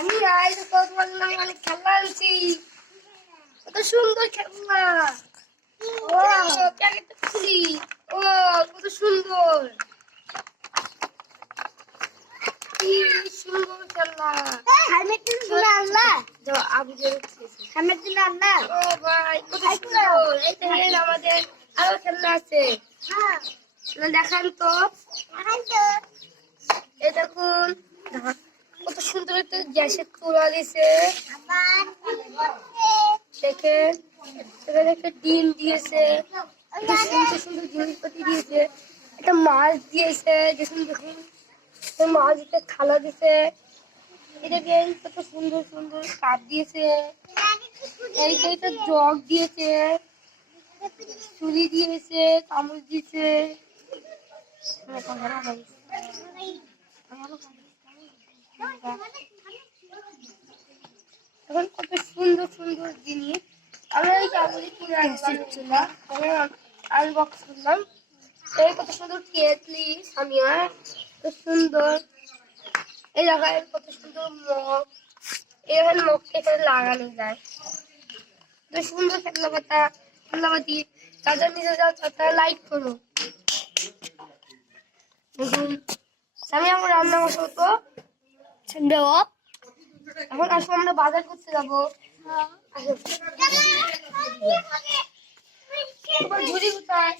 আমি আজ কত বললাম মানে খেলনা আনছি কত সুন্দর খেলনা ও প্যাকেটটা খুলি ও কত সুন্দর কি সুন্দর খেলনা হেলমেট কিনে আনলা যাও আবু যে হেলমেট কিনে আনলা ও ভাই কত সুন্দর এই দেখেন আমাদের আরো খেলনা আছে হ্যাঁ দেখান তো এই দেখুন কত সুন্দর একটা গ্যাসের চুলা দিছে দেখেন এখানে একটা ডিম দিয়েছে সুন্দর সুন্দর জিনিসপাতি দিয়েছে একটা মাছ দিয়েছে দেখুন দেখুন মাছ দিতে থালা দিছে এটা দেখেন কত সুন্দর সুন্দর কাপ দিয়েছে এইটা জগ দিয়েছে ছুরি দিয়েছে চামচ দিয়েছে এখন কত সুন্দর সুন্দর জিনিস আমরা এই চামচ কিনে আনছিলাম আনবক্স করলাম এই কত সুন্দর কেটলি সামিয়া কত সুন্দর এই জায়গায় কত সুন্দর মগ এখানে মগটা এখানে লাগানো যায় কত সুন্দর খেলনাপাতি যাদের নিজে যাও তারা লাইক করো দেখুন আমি আমার রান্না বসাবো তো এখন আসলে আমরা বাজার করতে যাবো তোমার ঝুড়ি কোথায়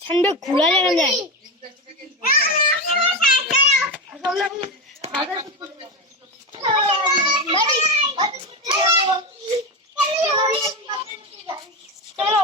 ঠান্ডা ঘোরা জানা যায় আসলে আমি বাজার করতে যাবো। চলো